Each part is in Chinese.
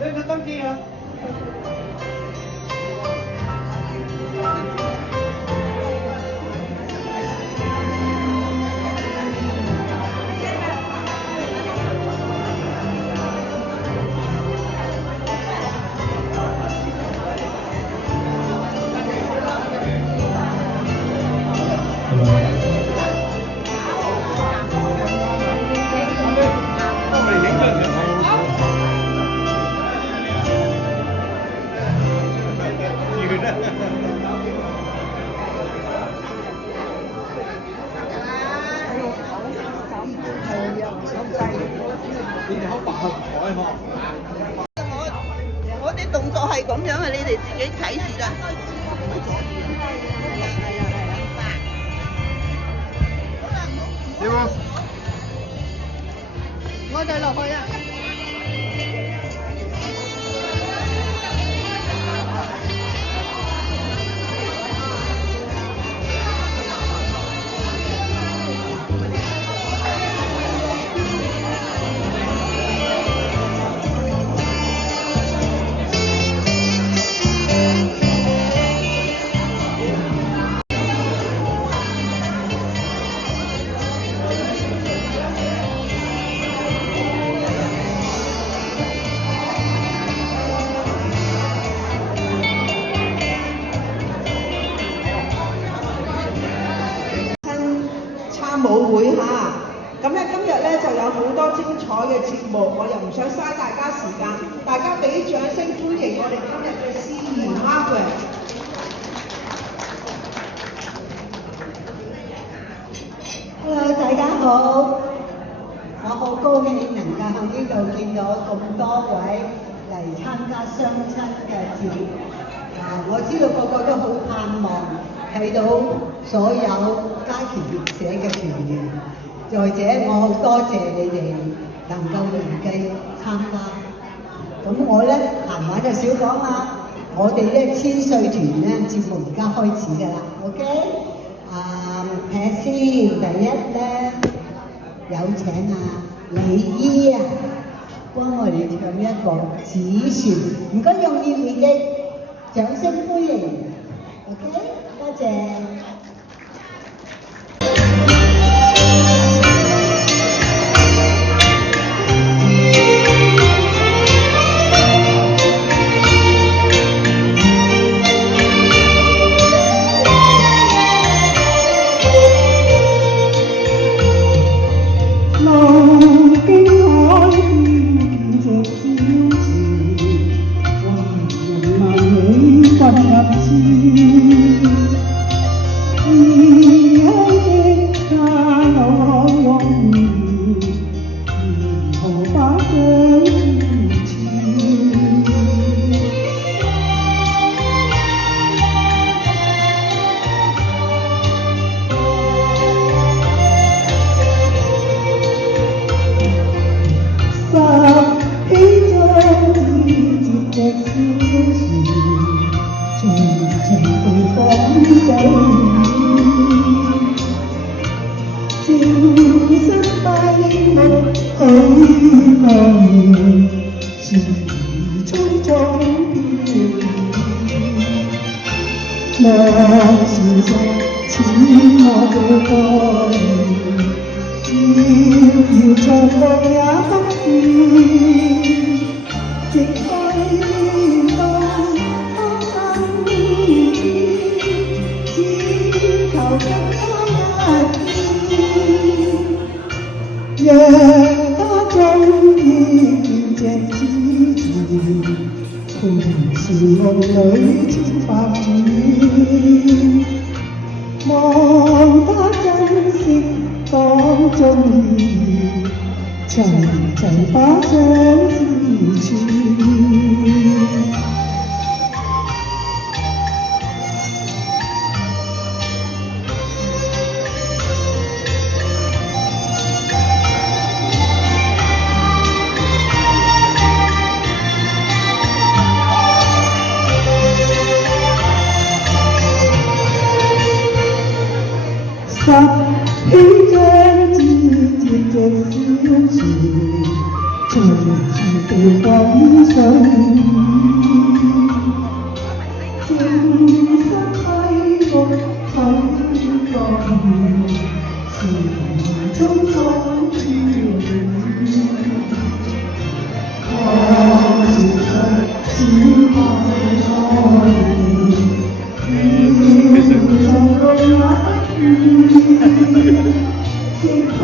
你個登記啊！我啲動作係咁樣啊，你哋自己睇住啦。點啊？我哋落去啊！舞會嚇，咁咧今日咧就有好多精彩嘅節目，我又唔想嘥大家時間，大家俾掌聲歡迎我哋今日嘅司儀 Margaret。Hello， 大家好，我好高興能夠喺呢度見到咁多位嚟參加相親嘅節。我知道個個都好盼望睇到所有家庭業社嘅團員，再者我好多謝你哋能夠嚟繼參加。咁我咧閒話就少講啦，我哋咧千歲團咧節目而家開始㗎啦 ，OK？ 睇下先，第一咧有請李姨啊，幫我哋唱一個《紙船》，唔該用熱烈嘅掌聲歡迎 ，OK？ 多謝。披着季节的思绪，从此对方一生。景色睇落睇落去，是種種滋潤。看是實只怕愛你，就那雨，亦可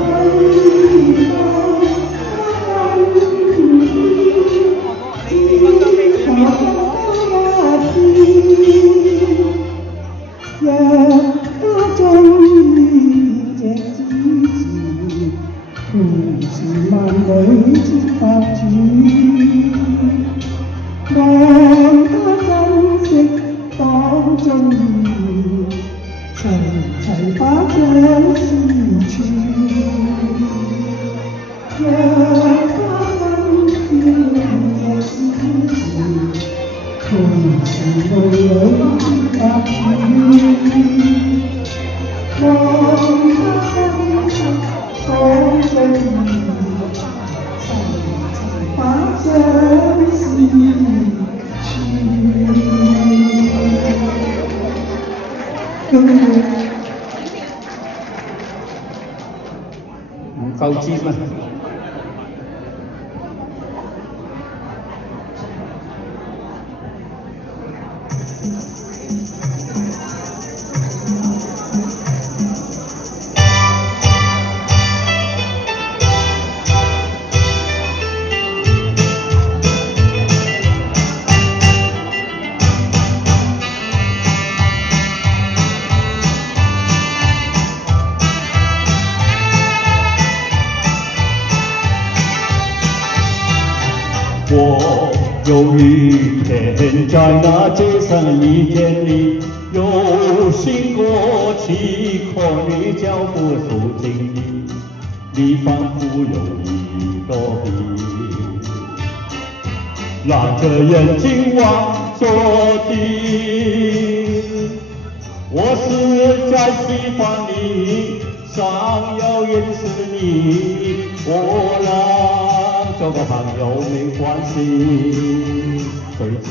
唔夠尖啊！我有一天在那街上遇见你，有心过去，可你脚步走近你，你仿佛有一朵云，那个眼睛望着你，我实在喜欢你，想要认识你，我让做个朋友没关系，谁知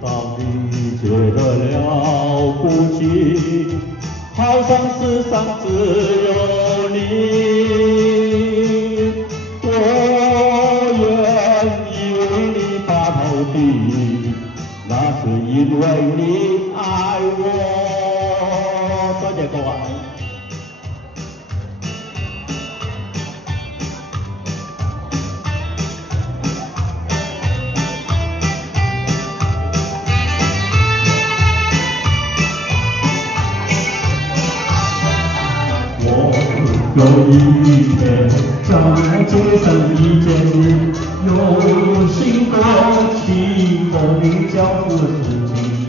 道你觉得了不起，好像世上只有你。我愿意为你把头低，那是因为你愛我。多謝各位。有一天在那街上遇見你，有心過去，和你腳步是情意，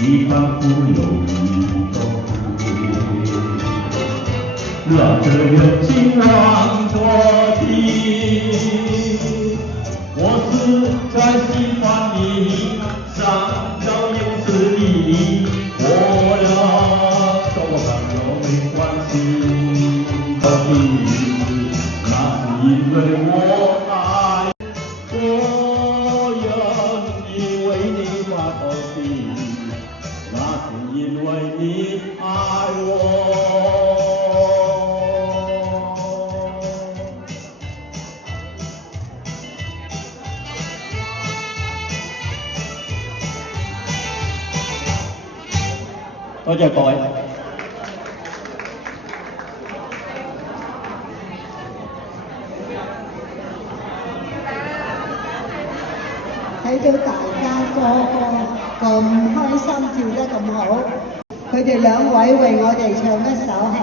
你仿佛有一種美，讓這眼睛望着你，我實在喜歡你，想要認識你，我倆做個朋友沒關係。那是因為我愛，我願意為你把頭低，那是因為你愛我。多謝各位。睇到大家個個咁開心，跳得咁好，佢哋兩位為我哋唱一首係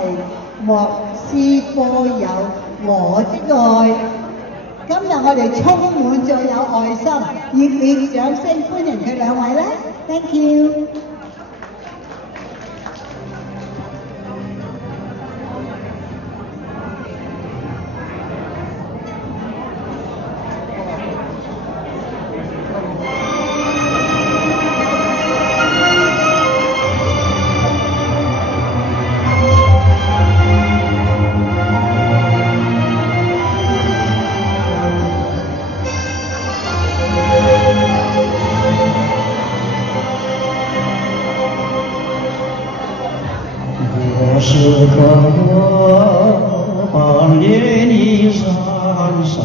莫斯科有我的愛。今日我哋充滿咗有愛心，熱烈掌聲歡迎佢兩位咧 ，thank you。我伴恋你山上，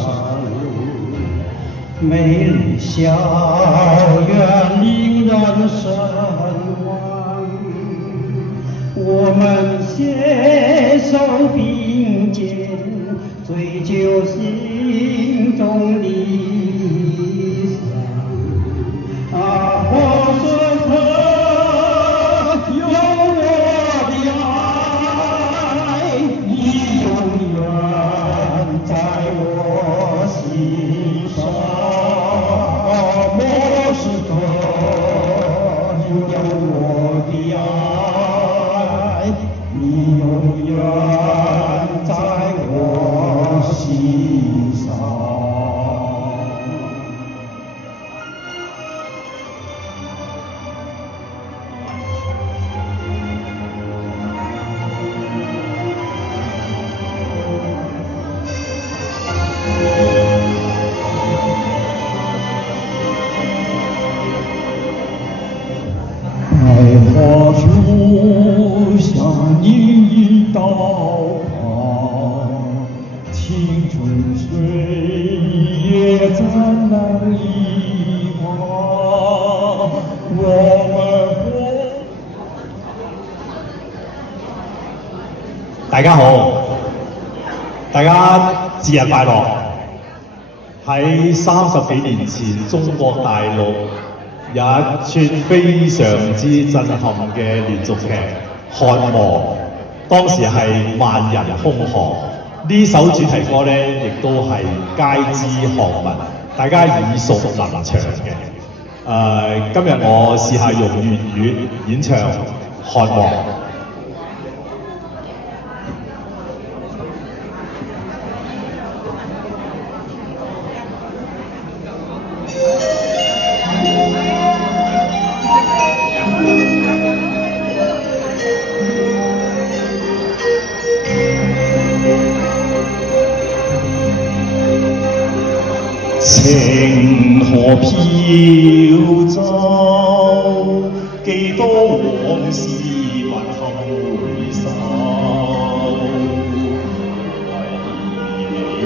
美丽校园令人神往。我们携手并肩，追求心中理想。啊，我深刻有我的爱，你永远在我心上。莫斯科有我的爱，你永远在我心上。百花树向你一道旁，青春岁月怎能遗忘？我们大家好，大家節日快樂！喺30幾年前，中國大陸有一出非常之震撼嘅連續劇《渴望》，當時係萬人空巷。呢首主題歌呢，亦都係街知巷聞，大家耳熟能詳嘅。今日我試下用粵語演唱《渴望》。情河飄走，幾多往事不堪回首，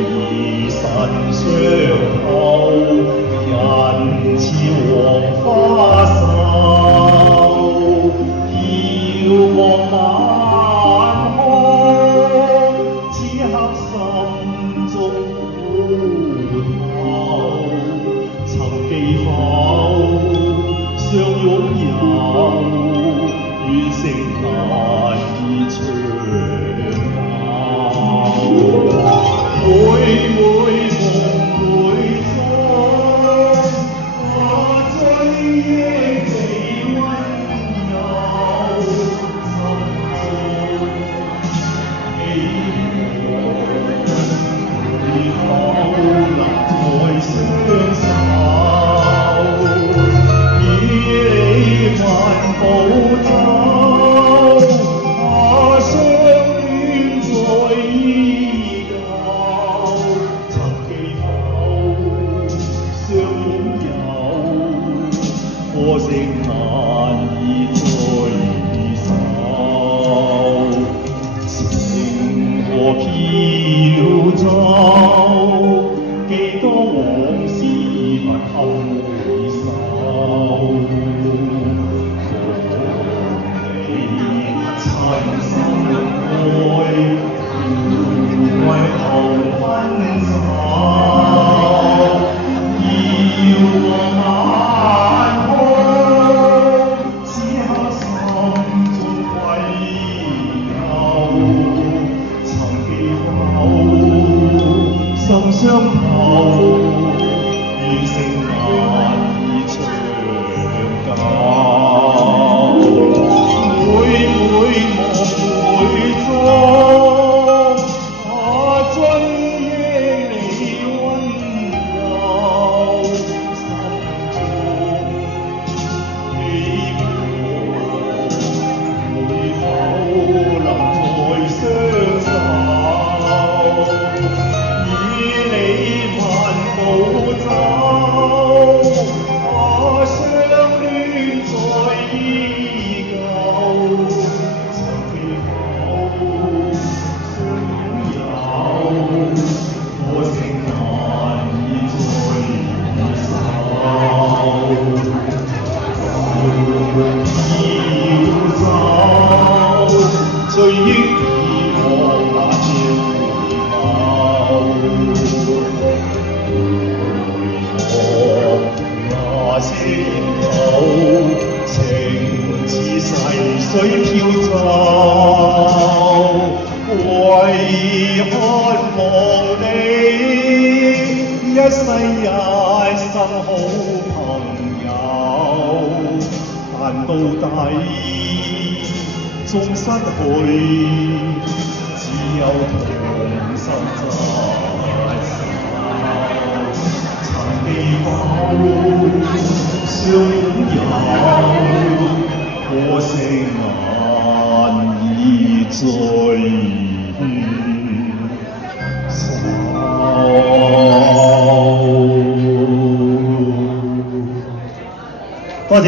為身傷透，人似黃花瘦，遙望晚空，此刻心中曾記否？相擁有，怨聲難以長久。每夢回中，花追憶你溫柔，心中希望會否能再相守。步走，相戀在依舊，曾記否？相擁有，可惜難以追手。情河飄走，幾多往事不堪回首。心相投，怨聲難渴望你，一世一生好朋友，但到底終失去，只有同心在手。曾被否相擁有，可惜難以再手。多謝。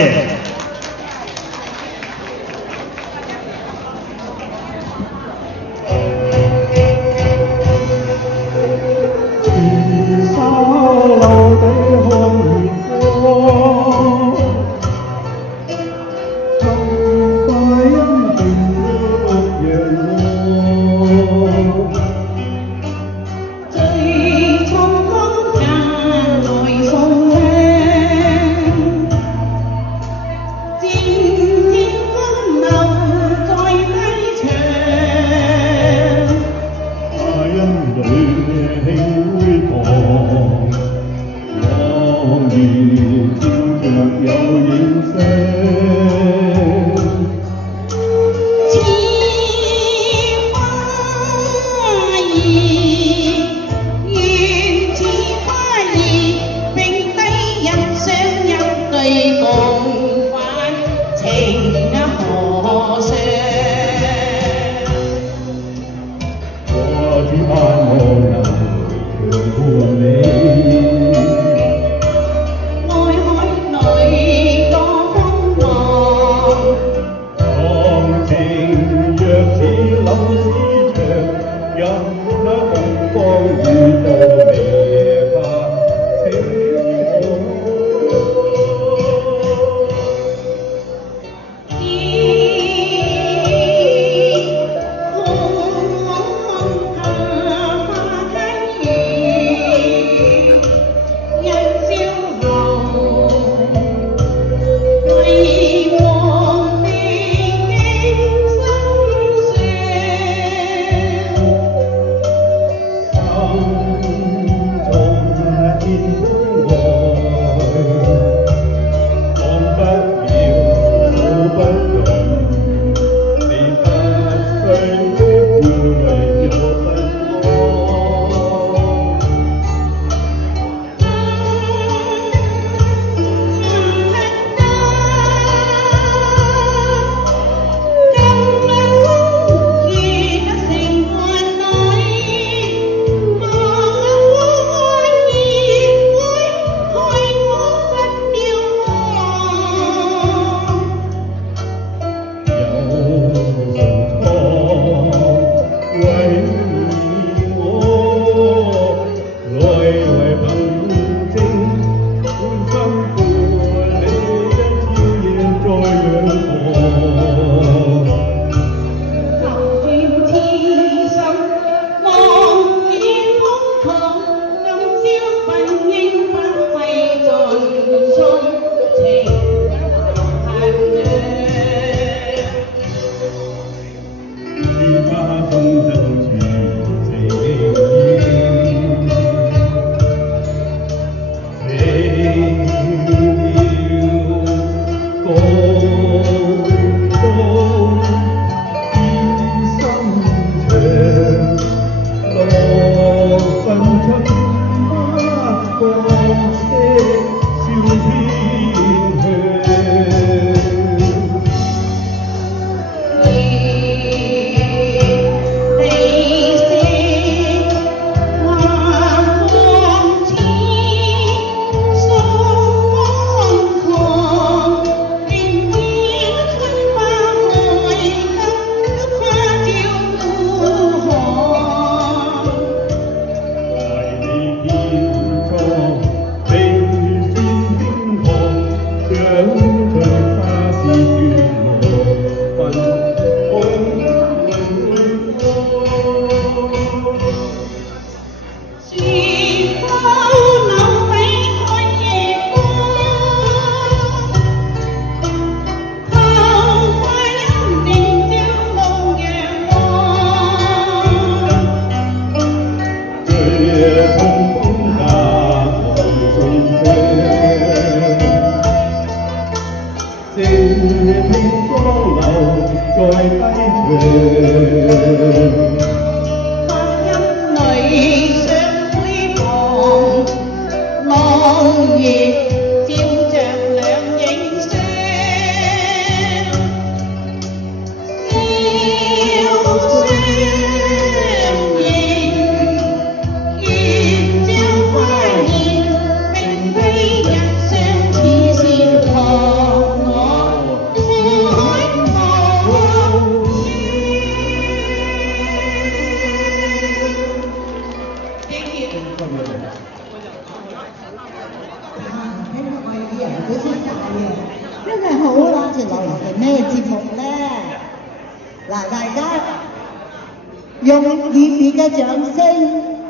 用熱烈嘅掌聲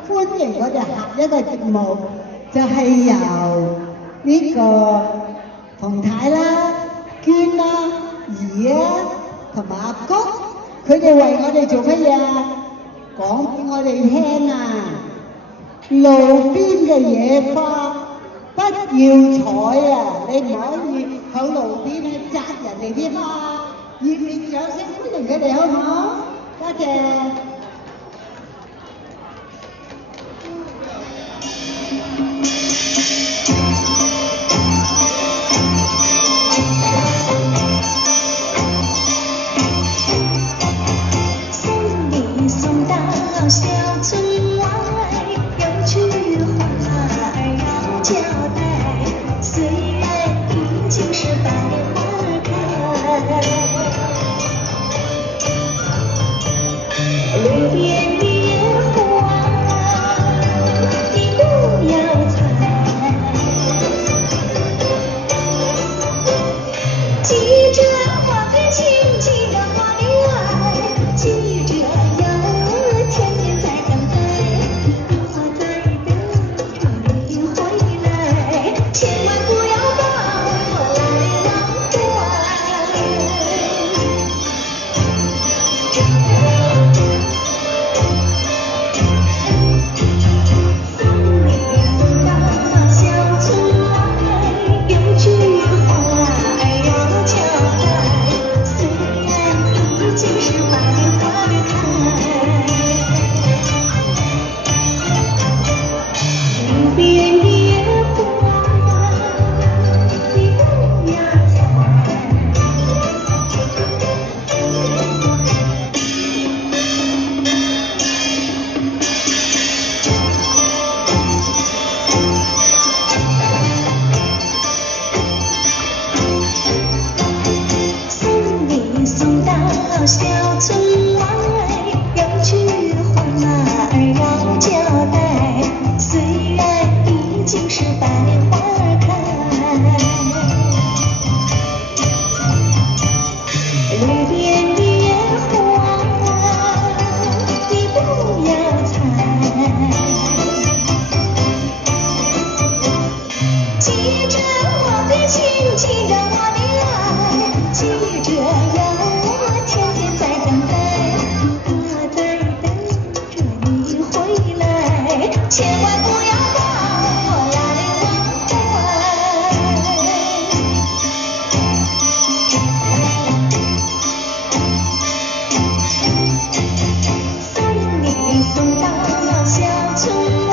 歡迎我哋下一個節目，就係由呢個馮太啦、娟啦、怡啊同埋阿谷，佢哋為我哋做乜嘢啊？講俾我哋聽啊！路邊嘅野花不要採啊！你唔可以喺路邊去摘人哋啲花。熱烈掌聲歡迎佢哋好唔好？多謝。送你送到小村外，有句话儿要交代，虽然已经是百花开。路边的野花，你不要采。记着花开心，记着花的爱，记着要天天在等待，我在等着你回来，千万不要把我来忘怀。小村外有句话儿要交代，虽然已经是百花开。路边的野花，你不要采。记着我的情，记着我的爱，记着要天天在等待，我在等着你回来，千万不要把我来忘怀。送你送到小村外，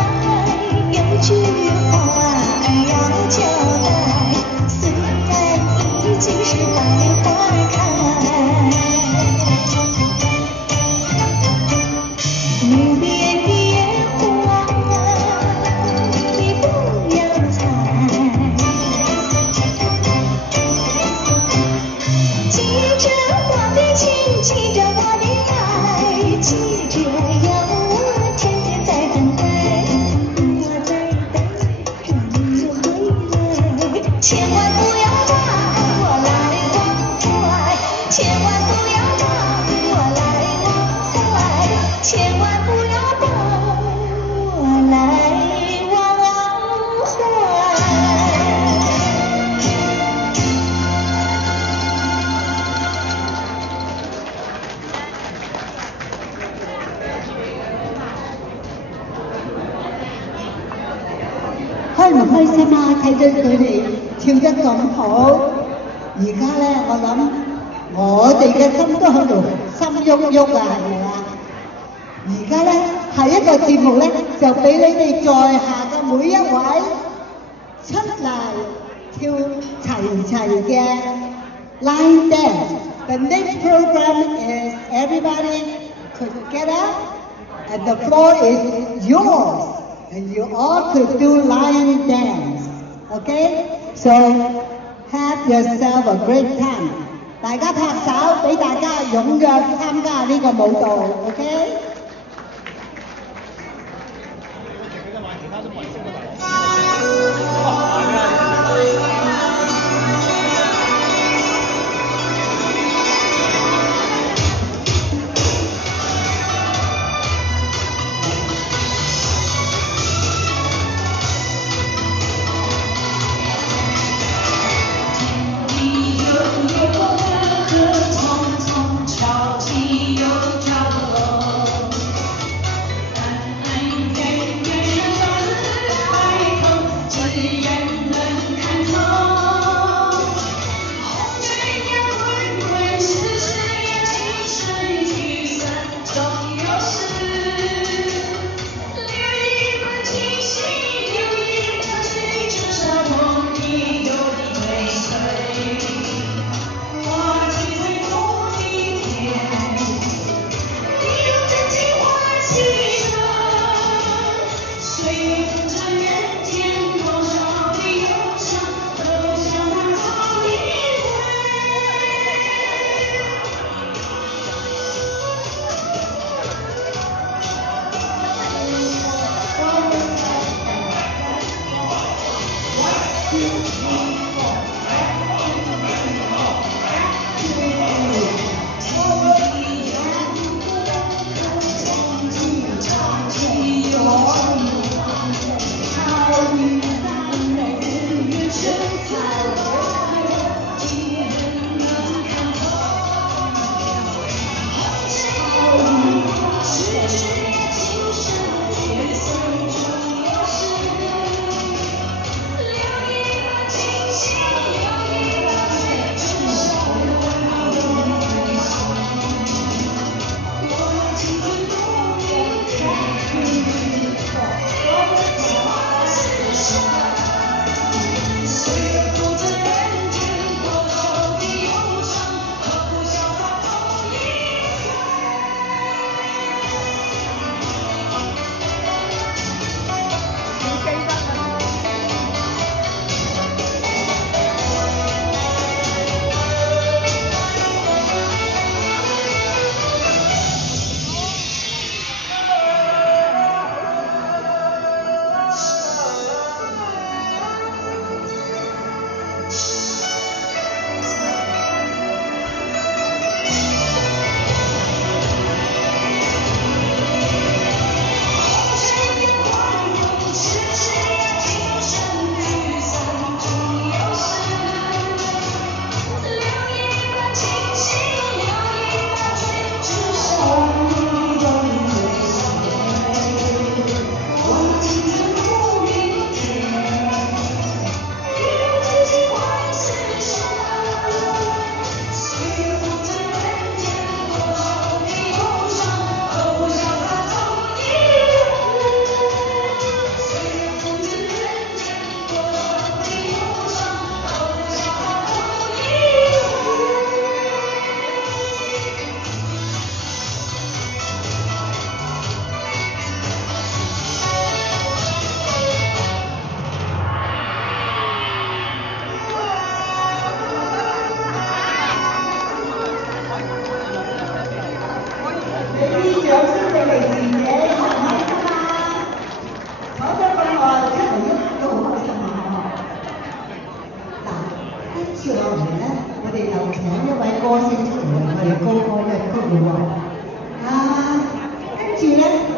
有句话儿要交代，虽然已经是百花开。路边的野花，你不要采。记着我的情，记着我的爱，记着要天天在等待，我在等着你回来，千万不要把我来忘怀，千万不要把我来忘怀，千万不要把我来忘怀。開唔開心啊？睇到佢哋跳得咁好，而家咧我諗我哋嘅心都喺度心喐喐啊，係咪啊？而家咧下一個節目咧就俾你哋在下嘅每一位出嚟跳齊齊嘅 line dance. The next program is everybody could get up and the floor is yours. And you all could do lion dance, okay? So have yourself a great time. 大家拍手俾大家踴躍參加呢個舞蹈 ，OK？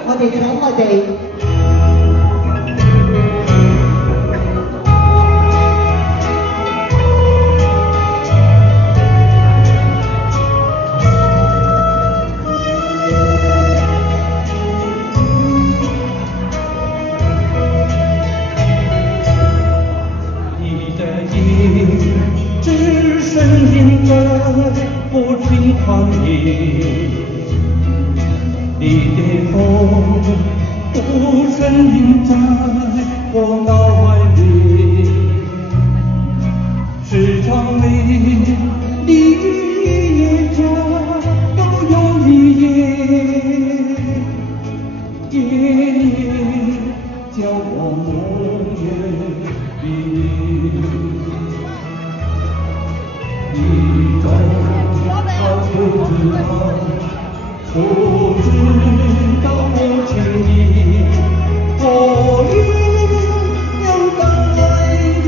我哋請我哋。不轻看你，你的风不声音在我脑海里，时常为你一家都有一夜，夜夜叫我梦魇迷离。你懂不知道，不知道我情意，我一样的爱你，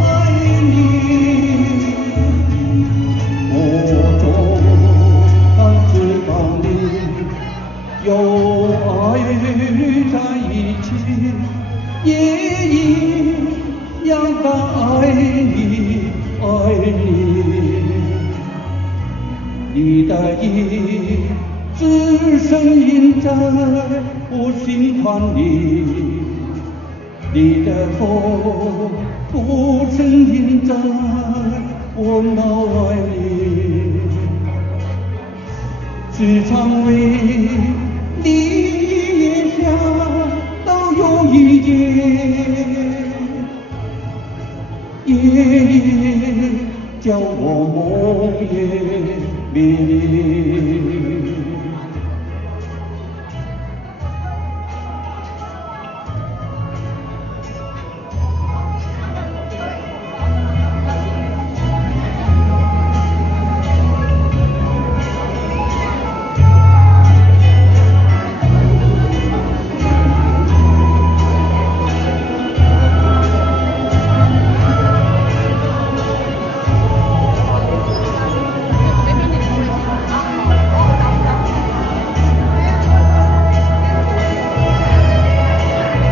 爱你。我总知道你有爱在一起，也一样的爱你，爱你。你的一字声音在我心坎里，你的风不声音在我脑海里，时常为你夜下都有一夜，夜叫我梦魇迷离。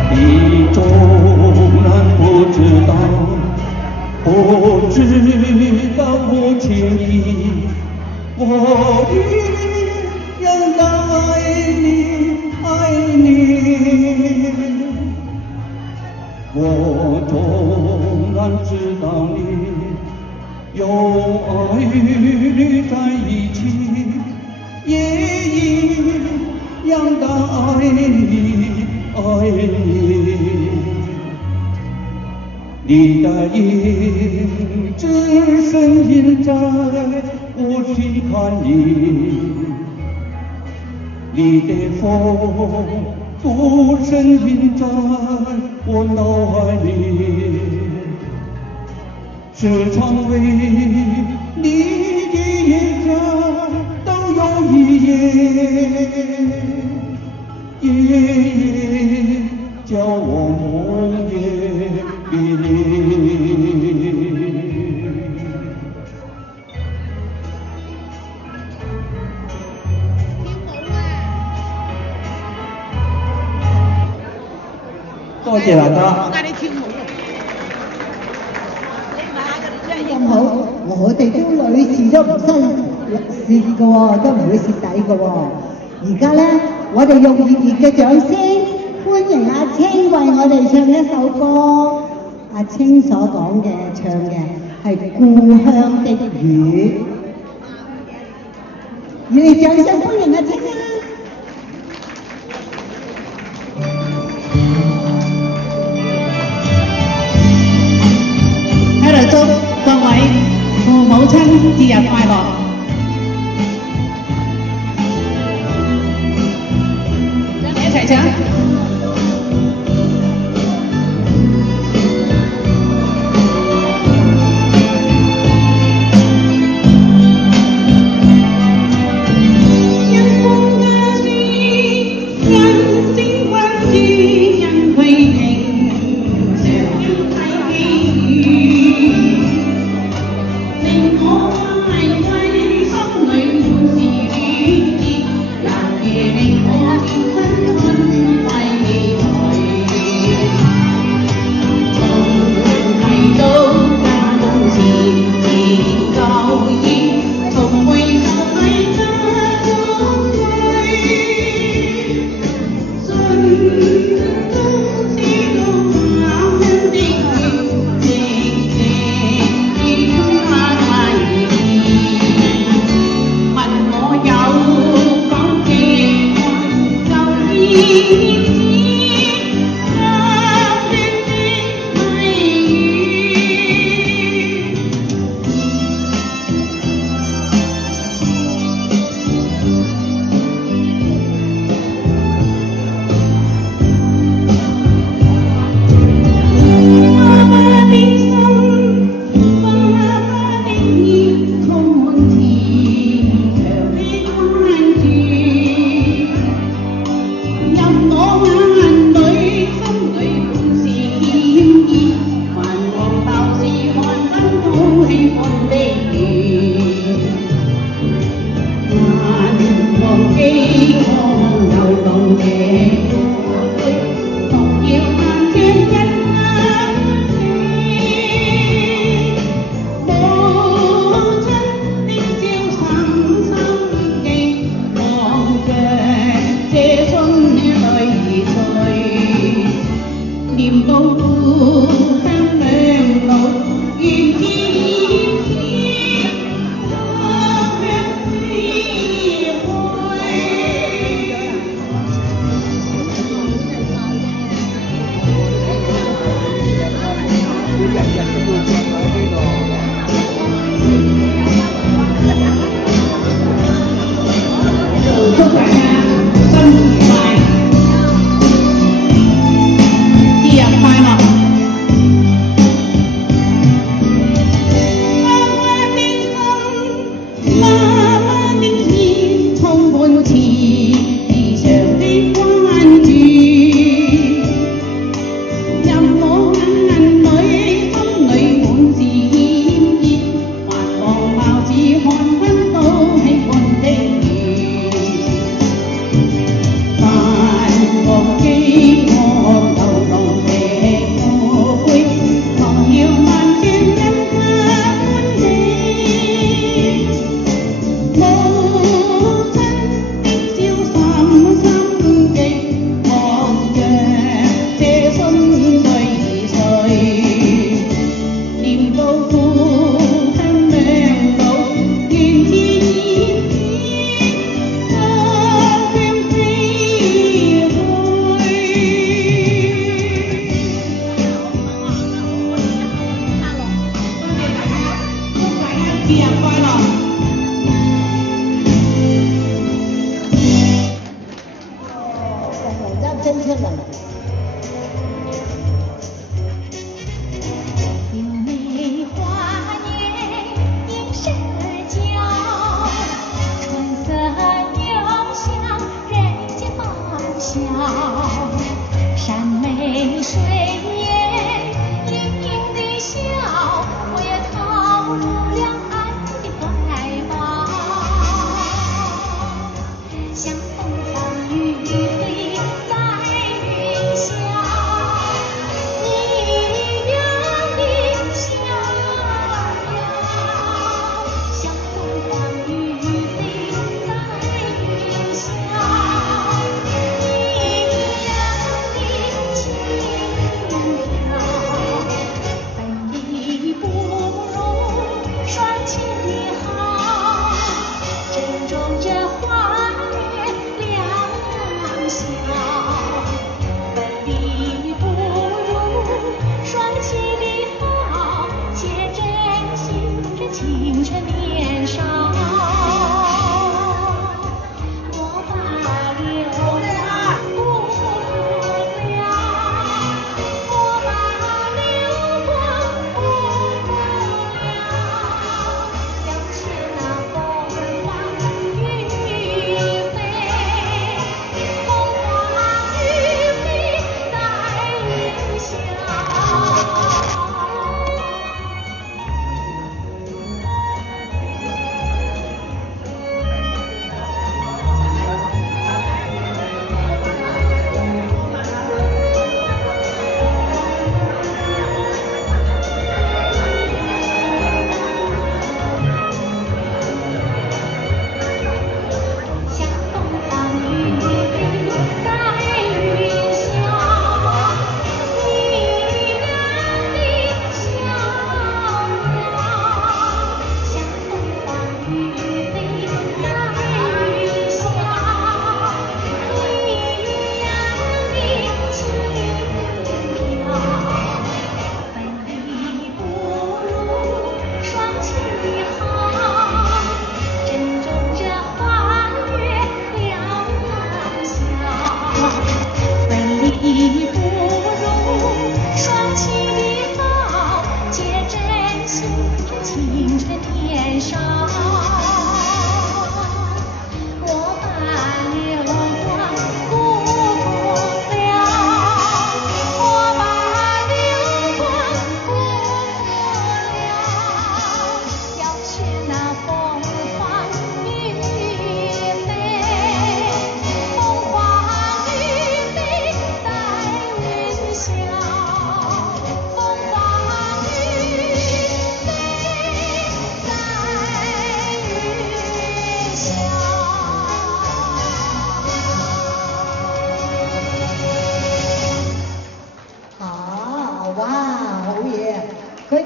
你纵然不知道我情意，我一样的爱你，爱你。我纵然知道你有爱在一起，也一样的爱你，爱你。你的影子声音在我心坎里，你的风不声音在我脑海里，时常为你的夜家都有一夜，夜夜叫我梦魇迷离。多謝大家。咁好，我哋都女士都唔失蝕嘅喎，都唔會蝕底嘅喎。而家咧，我哋用熱烈嘅掌聲歡迎阿青為我哋唱一首歌。阿青所講嘅唱嘅係《故鄉的雨》，熱烈掌聲歡迎阿青啊！喺度祝各位父母親節日快樂！一齊唱。我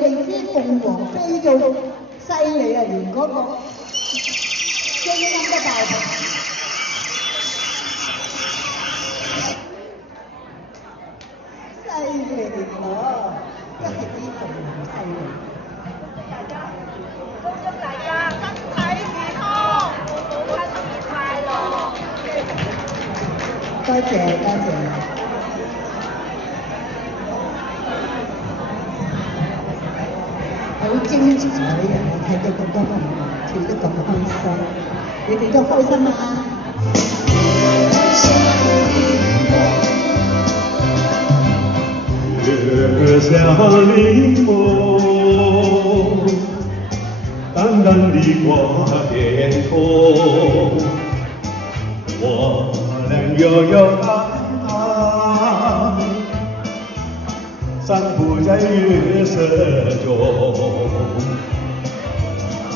哋啲鳳凰飛到犀利啊，連嗰個聲音都爆棚。犀利喎！一係啲鳳凰犀利。祝大家身體健康，母親節快樂！多謝多謝。好精彩啊！我睇到咁多朋友跳得咁開心，你哋都開心啊！月下凝眸，淡淡地挂天空，我俩摇摇摆摆，散步在月色中。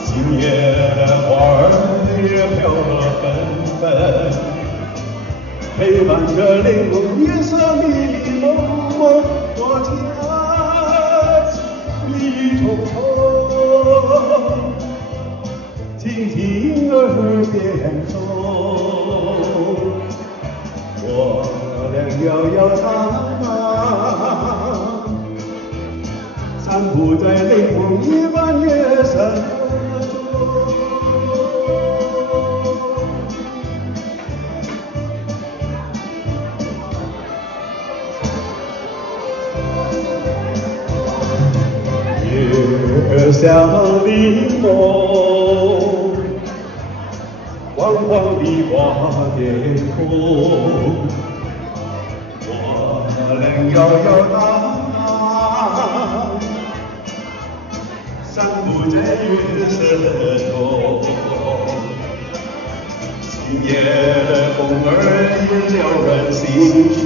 今夜花儿也飘落纷纷，陪伴着灵魂夜色迷蒙蒙，我家一重重，静听耳边钟，我俩摇摇荡荡，散步在雷锋一般夜色中。月下凝眸，黄黄的挂天空，我俩摇摇荡荡，散步在月色中。今夜的风儿也撩人心胸。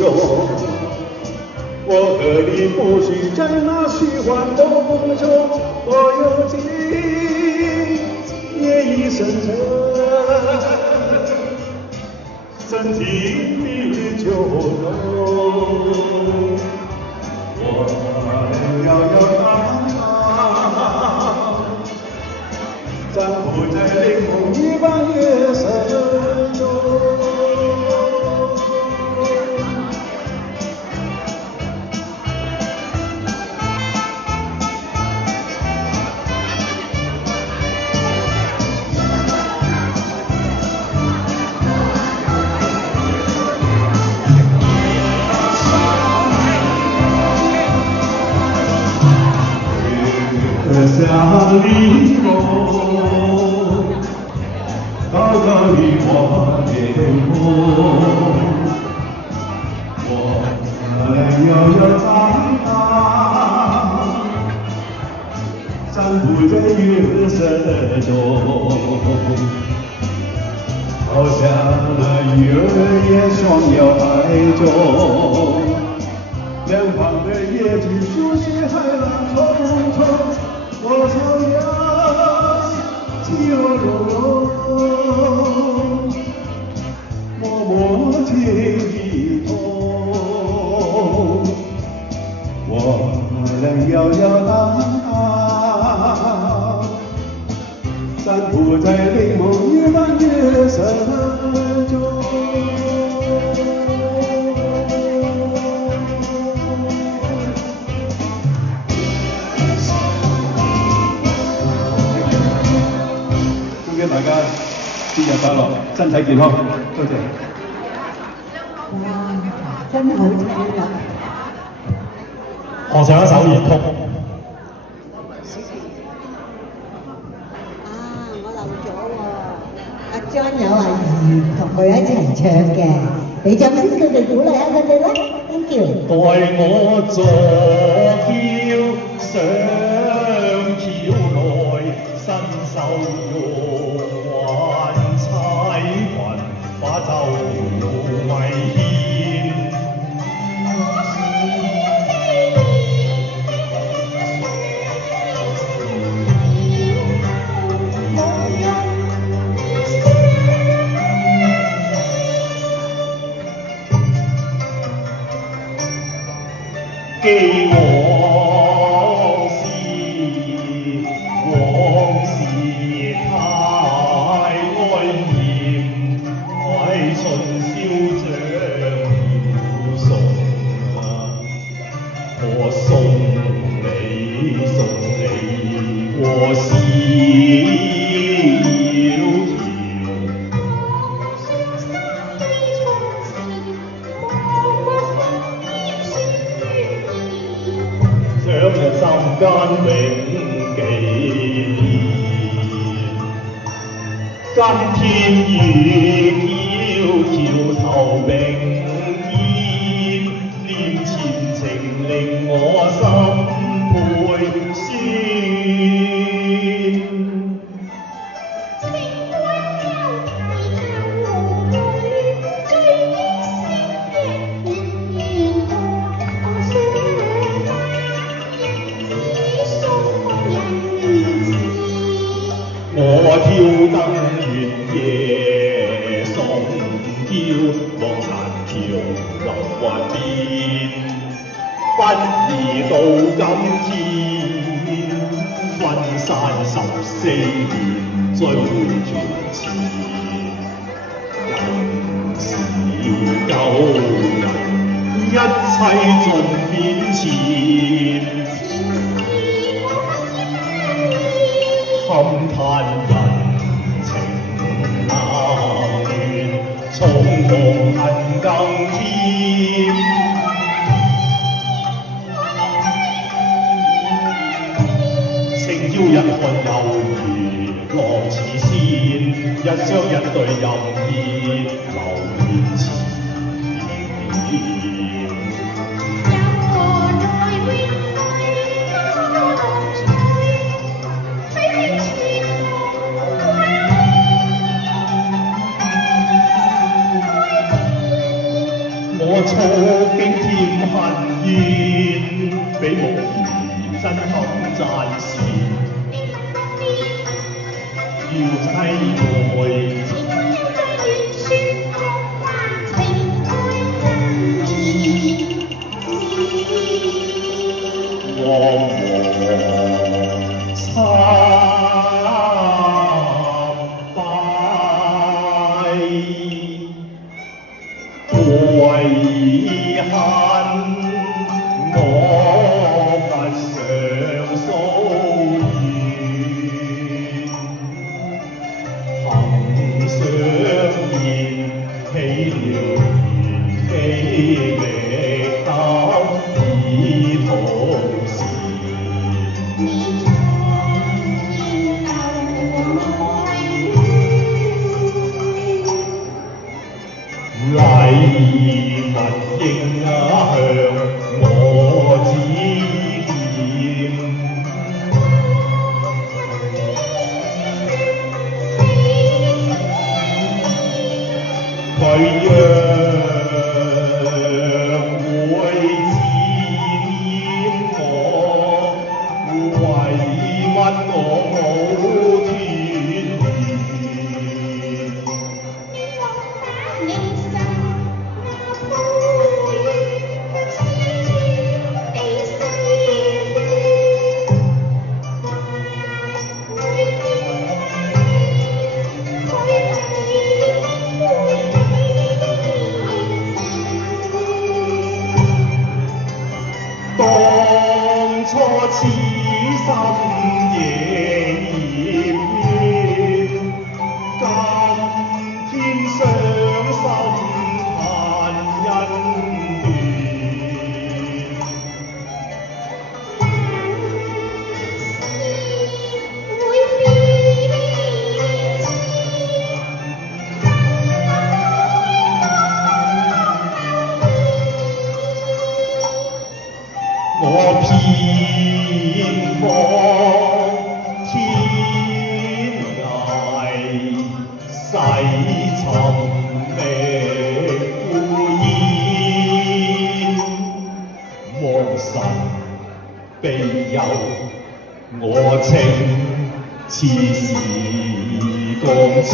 我和你不许在那虚幻梦中，我有情夜已深沉，深情的酒浓，我俩摇摇荡荡，散步在灵梦一般夜色中。月下凝眸，高高的挂天空，我俩摇摇荡荡，散步在月色中，好像那鱼儿也双摇摆中，两旁的野猪熟悉海浪冲冲。我草原其乐融融，默默情一通，我俩摇摇荡荡，散步在灵梦一般月色中。祝大家節日快樂，身體健康，多謝。哇！真好聽啊！學上一首粵曲。我漏咗喎。阿張有阿怡同佢一齊唱嘅，俾掌聲佢哋鼓勵下佢哋啦 ，thank you。待我坐轎上轎內，伸手還彩雲，把酒迷牽。記往事。間永記念。今天已悄悄投並肩，念前情令我心倍酸。我挑燈月夜送嬌，望殘橋流雲邊，不易到今天，分散14年再會團前，人是舊人，一切盡變遷。勘嘆人情冷暖，從無恨更添。誠邀一看猶如浪似仙，一雙一對任意流連纏綿。我初經添恨怨，比目如真堪讚羨。要妻愛，往和參拜。遺恨我不想訴怨，憑相言起了緣，氣力得以同時。禮物應向我指點，佢若會指點我，為乜我冇斷緣？當初此心野孽怨，今天傷心嘆恩斷。我偏訪天涯細尋覓孤煙，望神庇佑我情似時光纖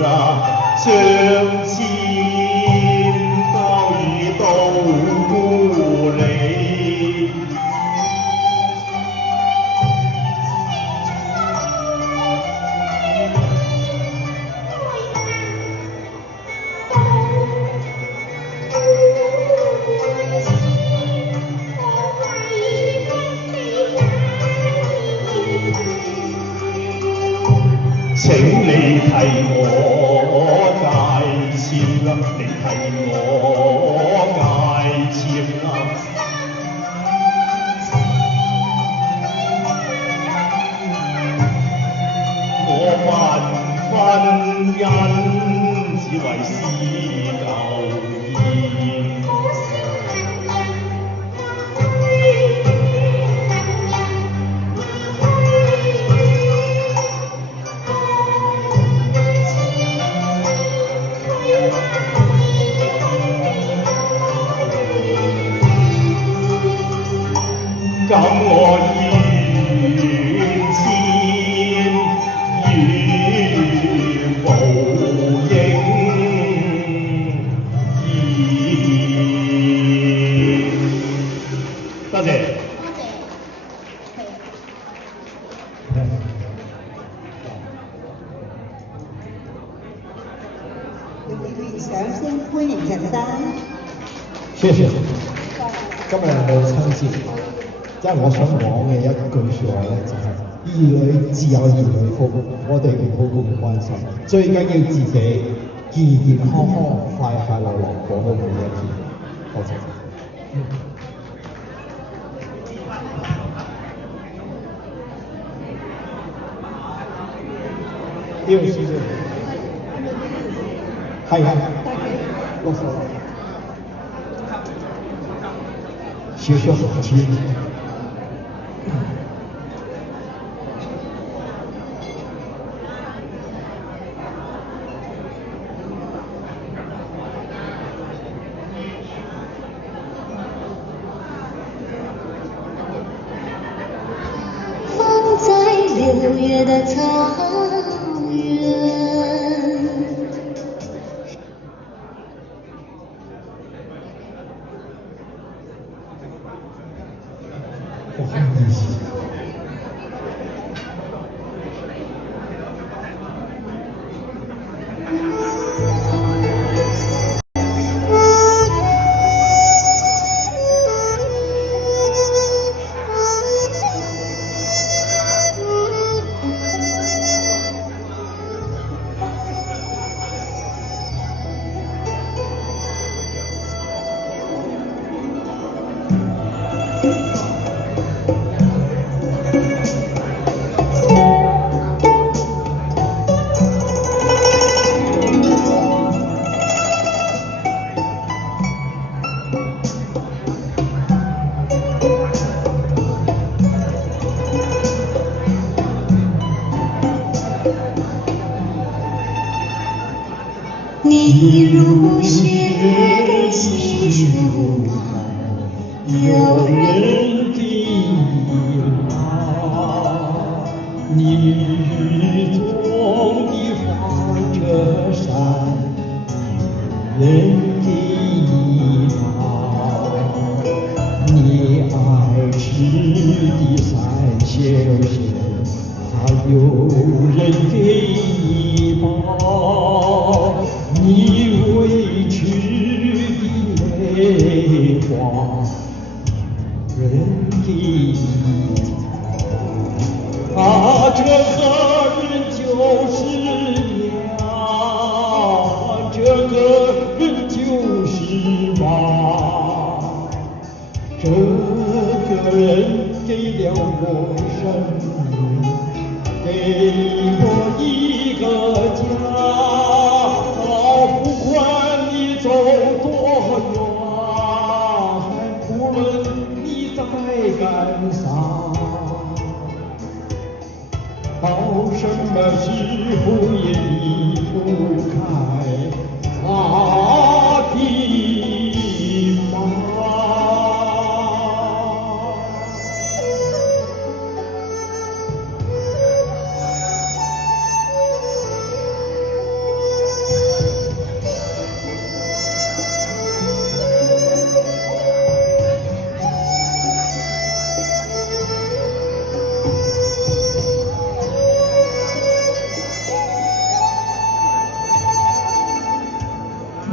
啦，相牽都已到故里。請你替我界線啦，你替我界線啦。謝謝。今日母親節，即係我想講嘅一句説話咧，就係兒女自有兒女福，我哋唔好咁關心，最緊要自己健健康康、快快樂樂過好每一天。多謝。呢位師姐，係，6手。學校好聽。放在6月的草原。不好意思。你如雪的细如有人给老，你中的花遮山，有人给老，你爱吃的三鲜馅，还有人给你包。你委屈的泪花，人给你啊，这个人就是娘，这个人就是妈，这个人给了我生命，给我一个家。不管你走多远，不论你在干啥，到什么时候也离不开他的妈。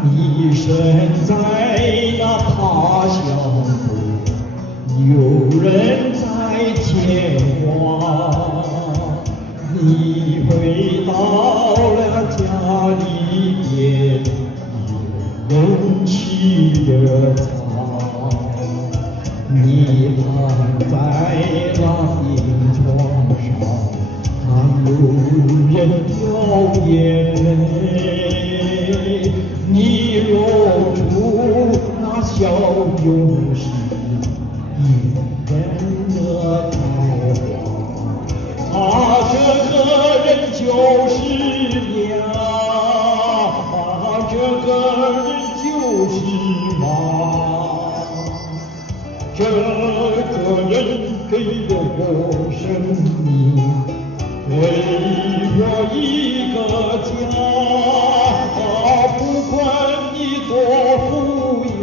你身在那他乡路，有人在牵挂。你回到了家里边，有人沏热茶。你躺在那病床上，还有人掉眼泪。你露出那笑容时，引人的开花。啊，这个人就是娘，啊，这个人就是妈，这个人给了我生命，给我一个家。不管你多富有，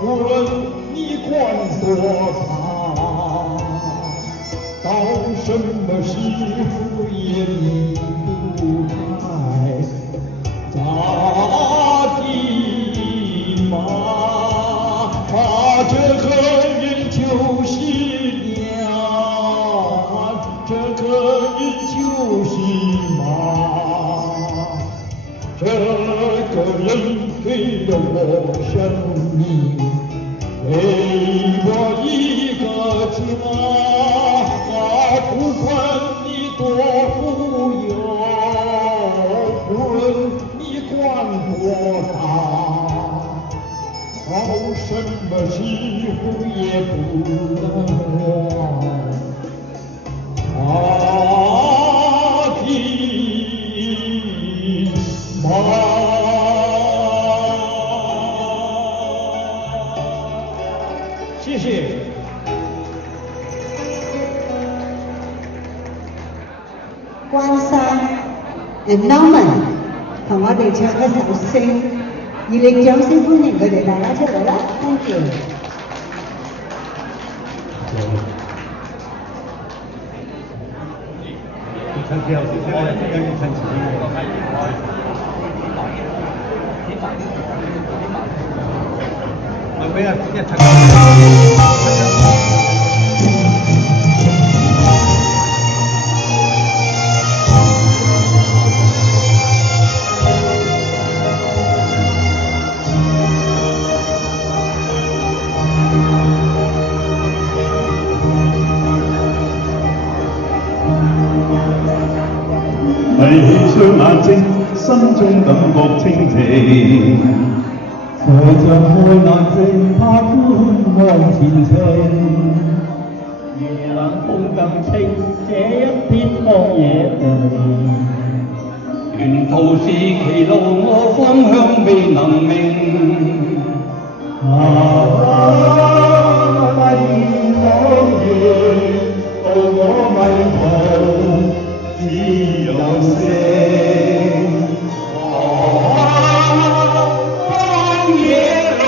不论你管多大，到什么时候也离不开咱的妈。这个人就是娘，这个人就是妈，这个人给了我生命，给我一个家，不管你多富有，不论你官多大，好什么时候也不能忘他的妈。谢谢。關生 and Norman 同我哋唱一首聲，熱烈掌聲歡迎佢哋，大家出嚟啦 ！Thank you。唱票，要唱几不要直接唱。閉上眼睛，心中感覺清靜。才像開眼睛，怕觀望前程。夜冷風更清，這一片荒野地。沿途是歧路，我方向未能明。大雨往夜，到我迷途。只有聲，荒野路，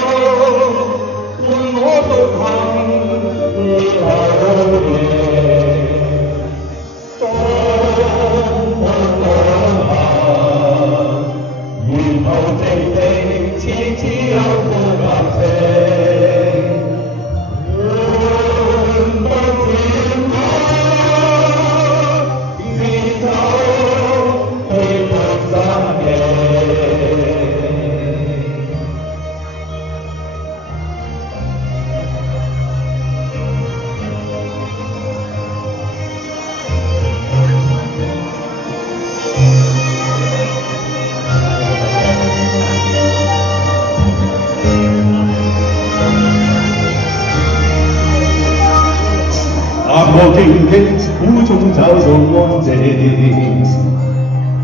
伴我獨行呢口夜，當我行，沿途靜靜，似有個白色。我荊棘苦中找到安靜，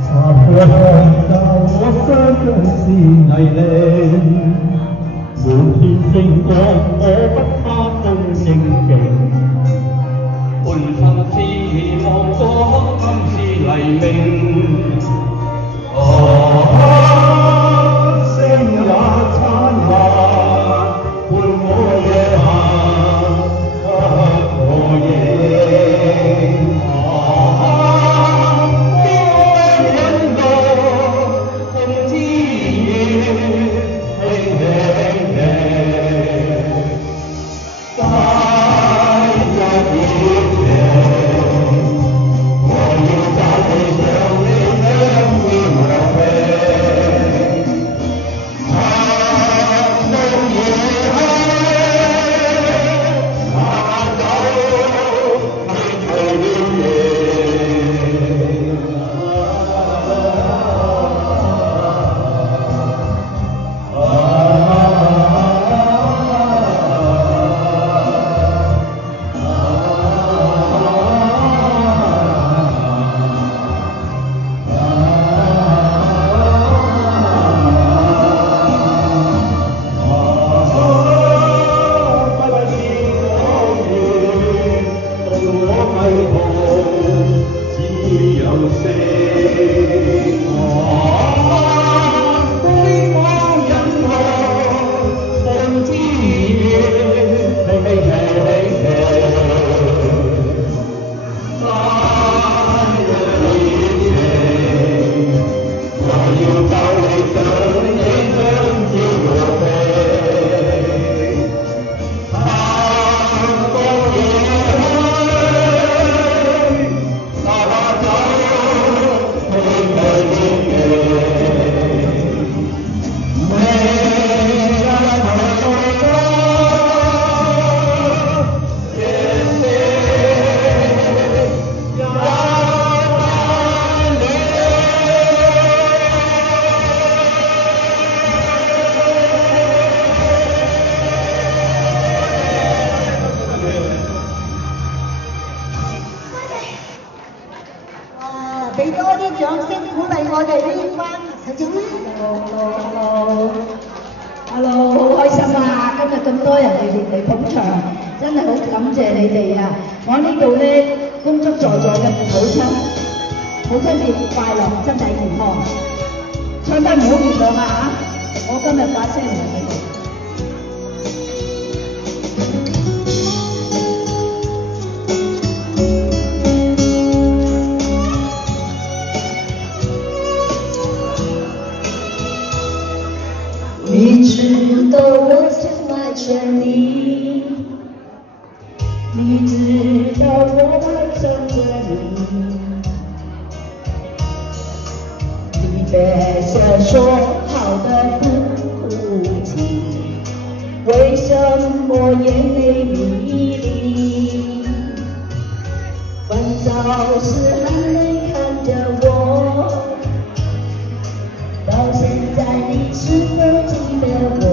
插過香膠，我相信是毅力。滿天星光，我不怕風正勁。半生思望過今是黎明。星也燦爛，伴我夜行。我要找你，像你相戀。係呢班睇咗啦。Hello， 好開心啊！今日咁多人嚟捧場，真係好感謝你哋啊！我喺呢度咧恭祝在座嘅母親節快樂，身體健康。唱得唔好原諒啊嚇！我今日把聲唔係幾好。你知道我深爱着你，你知道我爱着你，你别再说好的不哭泣，为什么眼泪迷离？烦躁时还能看着我，到现在你是否记得我？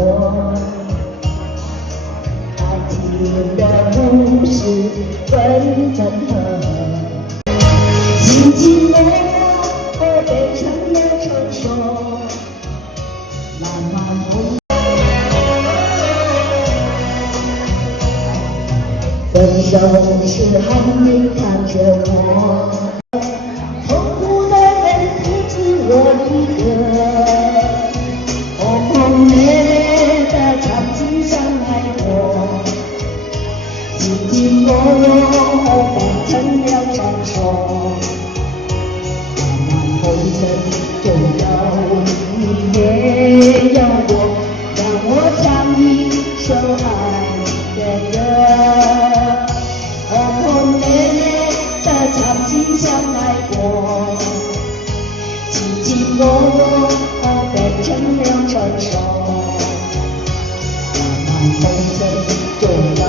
爱情的故事分分合合，渐渐没了，我变成了传说，慢慢不。分手时还没看着我，痛苦的人不止我一个。轰轰烈烈的曾经相爱过，寂寂寞寞变成了传说。漫漫红尘中有你也有我，让我唱一首爱的歌。轰轰烈烈的曾经相爱过，寂寂寞寞变成了传说。漫漫红尘中有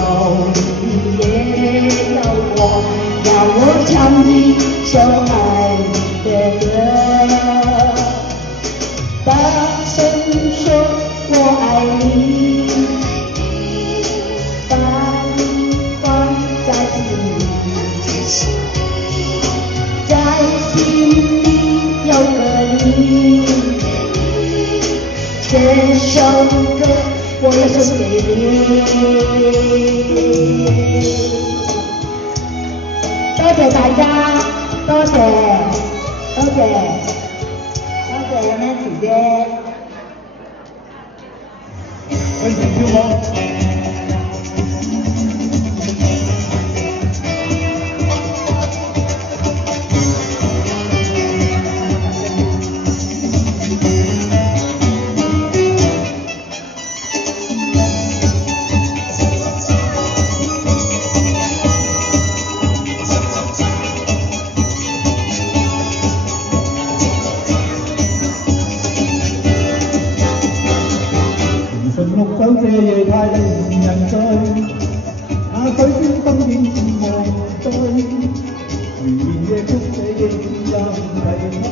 你也有我，让我唱一首爱的歌。大声说我爱你，把你放在心里，在心里有个你。这首歌我要送给你。多謝大家，多謝 Nancy 姐。歡迎跳舞。綠酒這夜太令人醉，那水邊燈影似夢醉，如眠夜曲這夜是人提醒，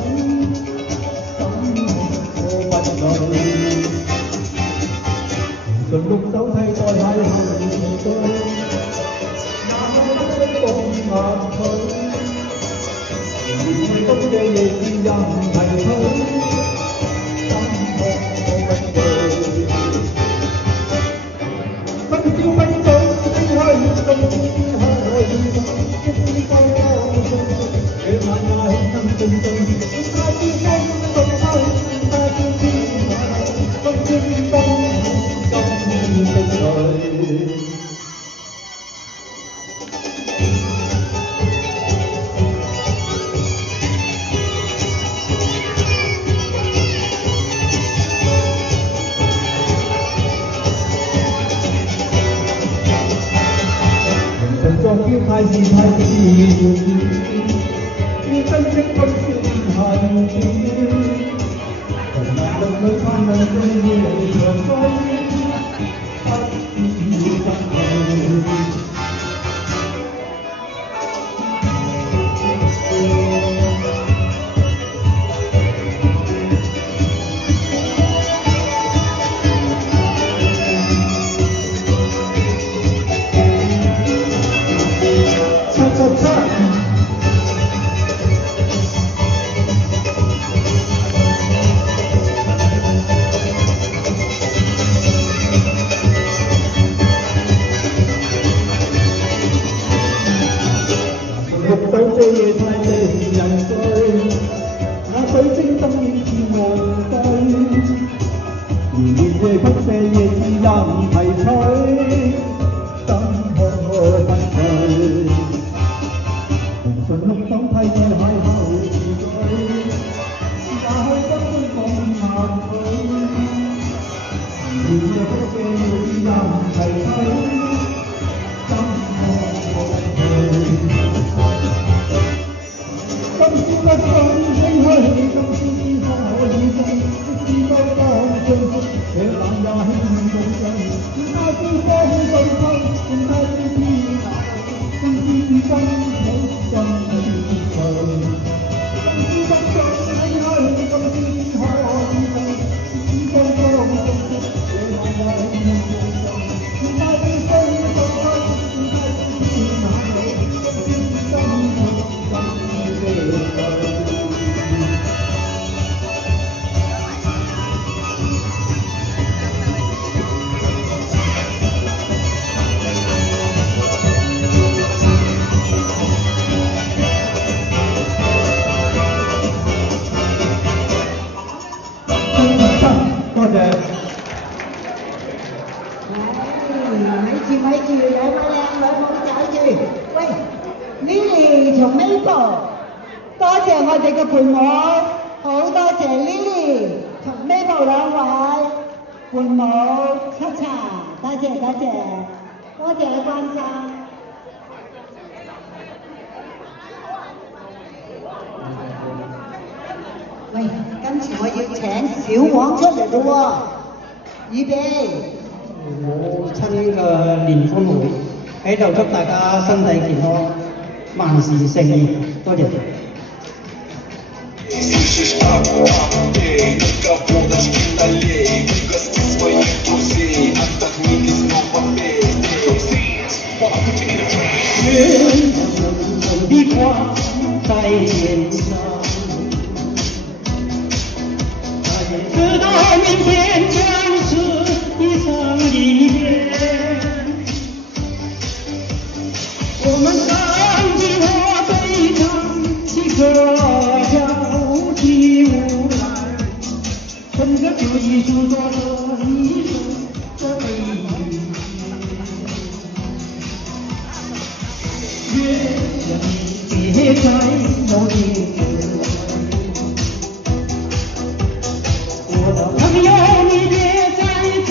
心我不醉。純綠酒替代邂逅醉，那麼不需共難退，如眠夜曲這夜是人提醒。太自然，要珍惜今宵恨少，人來人去盼能共你長追，不要失去。咪住，兩位靚女冇走住。喂 ，Lily 同 Mabel， 多謝我哋嘅伴舞，好多謝 Lily 同 Mabel 兩位伴舞七茶，多謝多謝，多謝你關心。喂，跟住我要請小黃出嚟咯喎，預備。母親嘅聯歡會喺度祝大家身體健康，萬事勝意，多謝。的花在臉上，直到明天將是一場離別。我們唱起我悲傷的歌謠起舞來，趁着酒意訴說着一生的悲劇。月亮別在某天。我的朋友，你別再做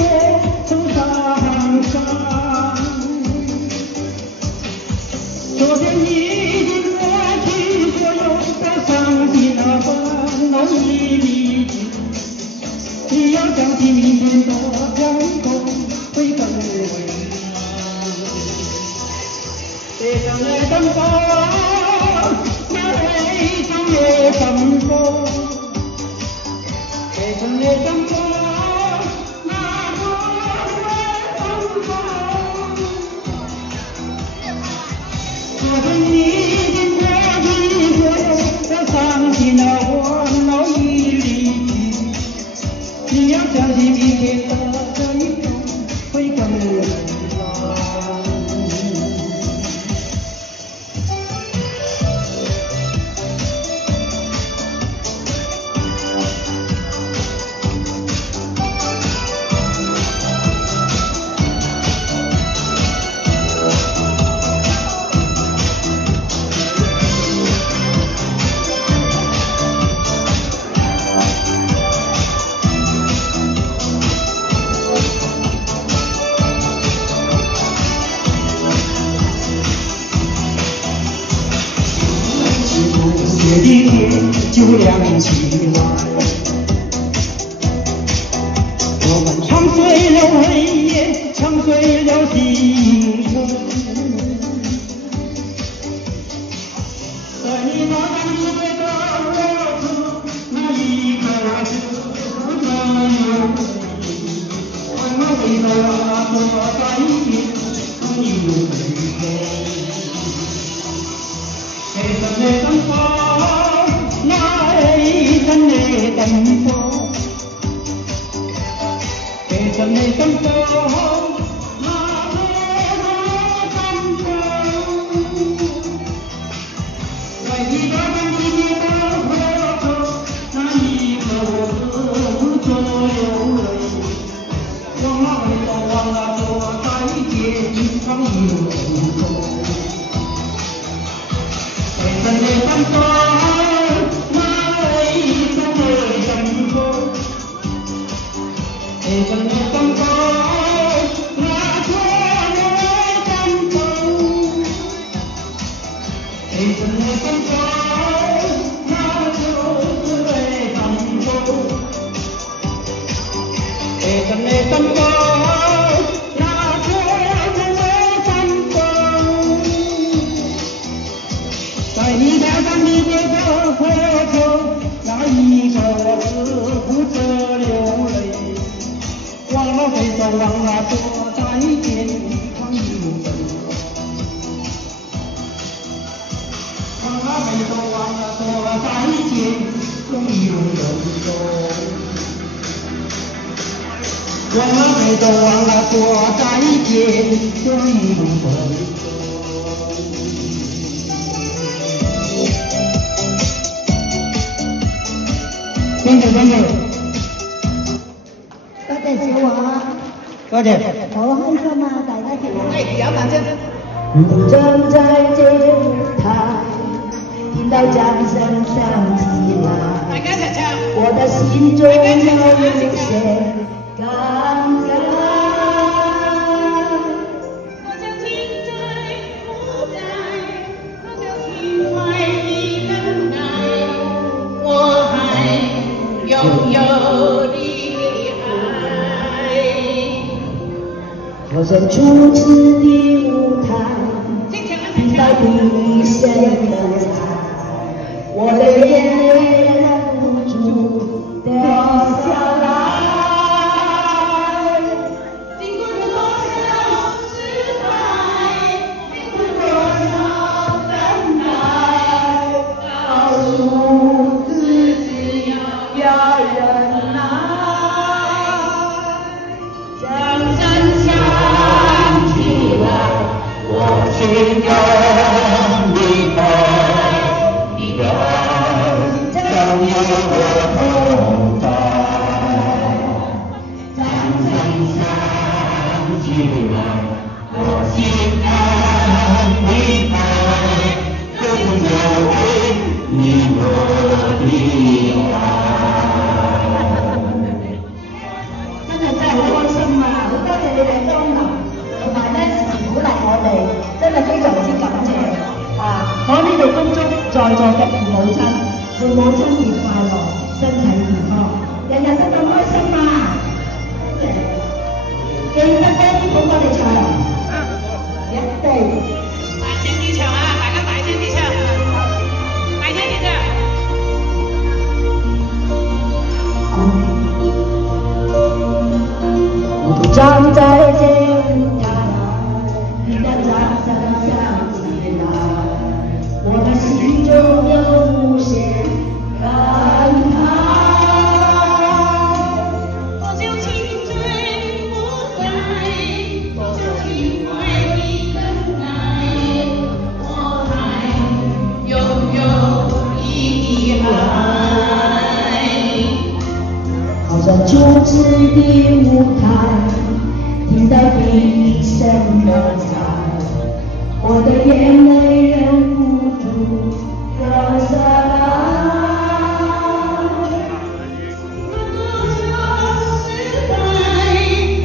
受傷傷。昨天已經過去，所有的傷心啊煩惱已離去。你要相信明天的陽光會更溫暖。別讓愛燈火，那愛情也燈火。別讓愛燈火，那愛燈火。昨天已經過去，所有的傷心啊煩惱已離去。你要相信明天的陽光會更溫暖。雪的天就亮起來，我們唱碎了黑夜，唱碎了青春。在你那張依偎的我處，那一刻不能流淚，我們回頭啊，說再見，不流淚。黑色的燈火。真的燈火，黑色的燈火，那黑燈火，在你的眼睛的火頭，那一刻我不做流淚，忘了回頭，忘了說再見，唱一路燈火，黑色的燈火。黑色的燈火，那錯的燈火，黑色的燈火，那錯的燈火，黑色的燈火，那錯的燈火，在你的眼裡的火頭，那一刻我止不住流淚。忘了回頭，忘了說再見，唱一路燈火。忘了回頭，忘了說再見，唱一路燈火。忘了回頭，忘了說再見，唱一路燈火。Thank you。多謝小華，多謝，好開心啊！大家見到。有一晚啫。站在这舞台，听到掌声响起来，大家一齊唱。我的心中有一些感慨。我就停在舞台，我就因為你的愛，我還擁有你愛。好像初次的舞台，聽到你聲的彩，我的眼淚忍不住掉下來。經過多少失敗，經過多少等待，告訴自己要忍耐。將真相起來，我心更明白，你的愛將與我同在。將真相起來，我心更明白，這就是你我的愛。真係好開心啊！好多謝你哋光臨，同埋咧時時鼓勵我哋，真係非常之感謝啊！我喺呢度恭祝在座嘅父母親節快樂，身體健康，日日都咁開心啊！記得咧幫我哋唱，一定大聲啲唱啊！大家大聲啲唱，大聲啲唱。我站在這舞台，聽到掌聲響起來，我的心中有無限感慨。我就停在舞台，我就因為你的愛，我還擁有你的愛。好像初次的舞台，聽到你聲的彩，我的眼淚忍不住掉下來。經過多少失敗，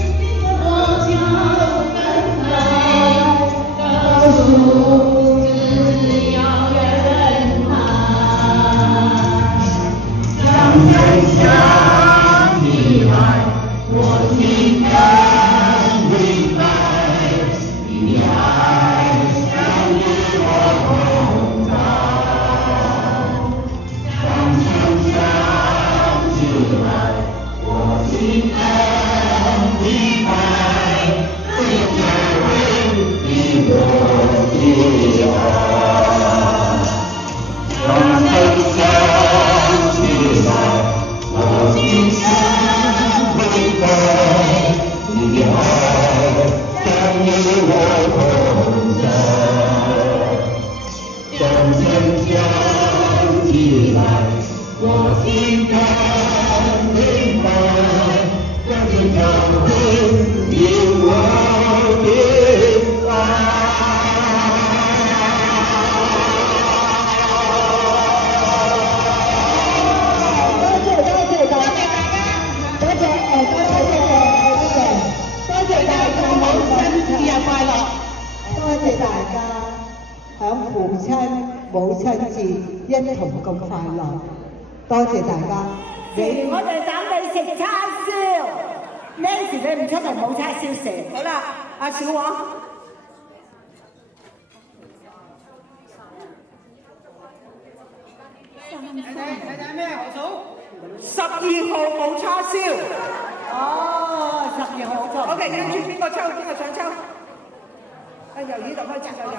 經過多少等待，告訴自己要忍耐。將真相起來，我心更明白，你的愛將與我同在。將真相起來，我心更明白，這就是你我的愛。將真相起來，我心更明白，你的愛將與我同在。將真相起來，我心更明白，這就是你我的愛。多謝大家響父親、母親節一同咁快樂，多謝大家。我哋等你食叉燒，呢時你唔出嚟冇叉燒食。好啦，阿小王。睇咩何嫂12號冇叉燒。哦，12號就。OK，跟住邊個抽？邊個想抽？由呢度開始就由。